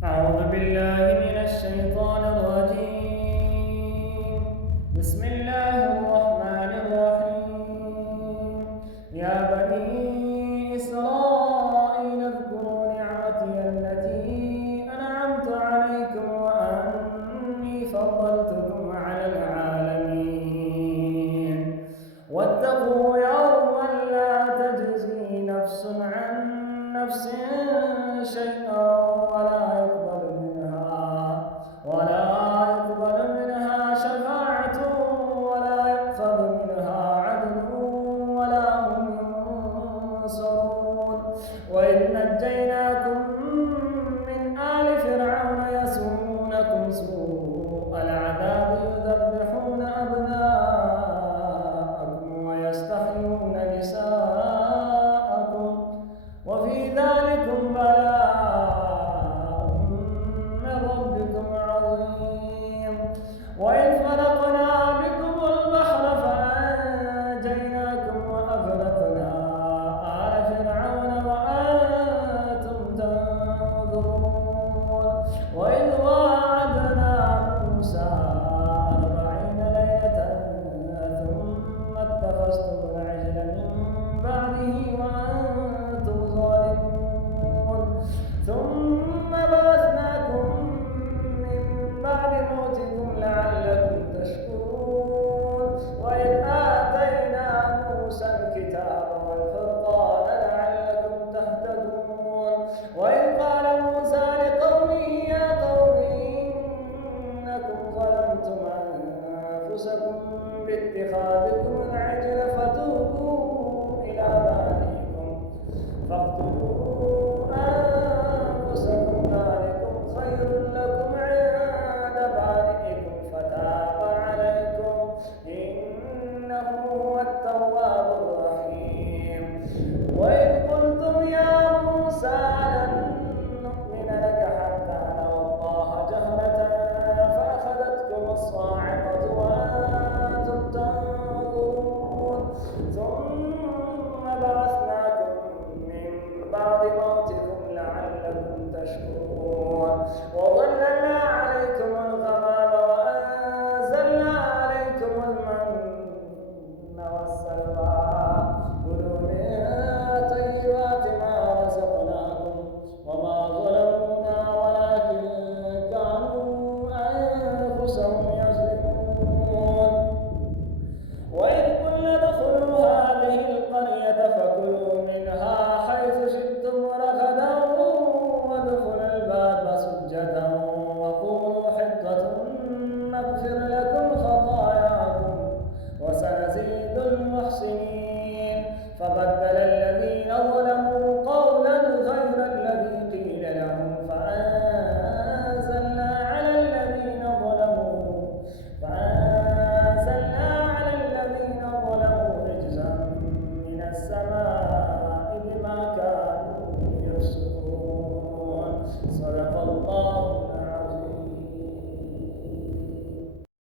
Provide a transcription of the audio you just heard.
أعوذ بالله من الشيطان الرجيم. بسم الله الرحمن الرحيم. يا بني إسرائيل اذكروا نعمتي التي أنعمت عليكم وأني فضلتكم على العالمين. واتقوا يوما لا تجزي نفس عن نفس شيئا ولا يقبل منها شفاعة ولا يؤخذ منها عدل ولا هم ينصرون. وإذ نجيناكم من آل فرعون يسومونكم سوء العذاب يذبحون أبناءكم ويستحيون نساءكم وفي ذلكم بلاء من ربكم عظيم. وإذ فرقنا بكم البحر فأنجيناكم وأغرقنا آل فرعون وأنتم تنظرون.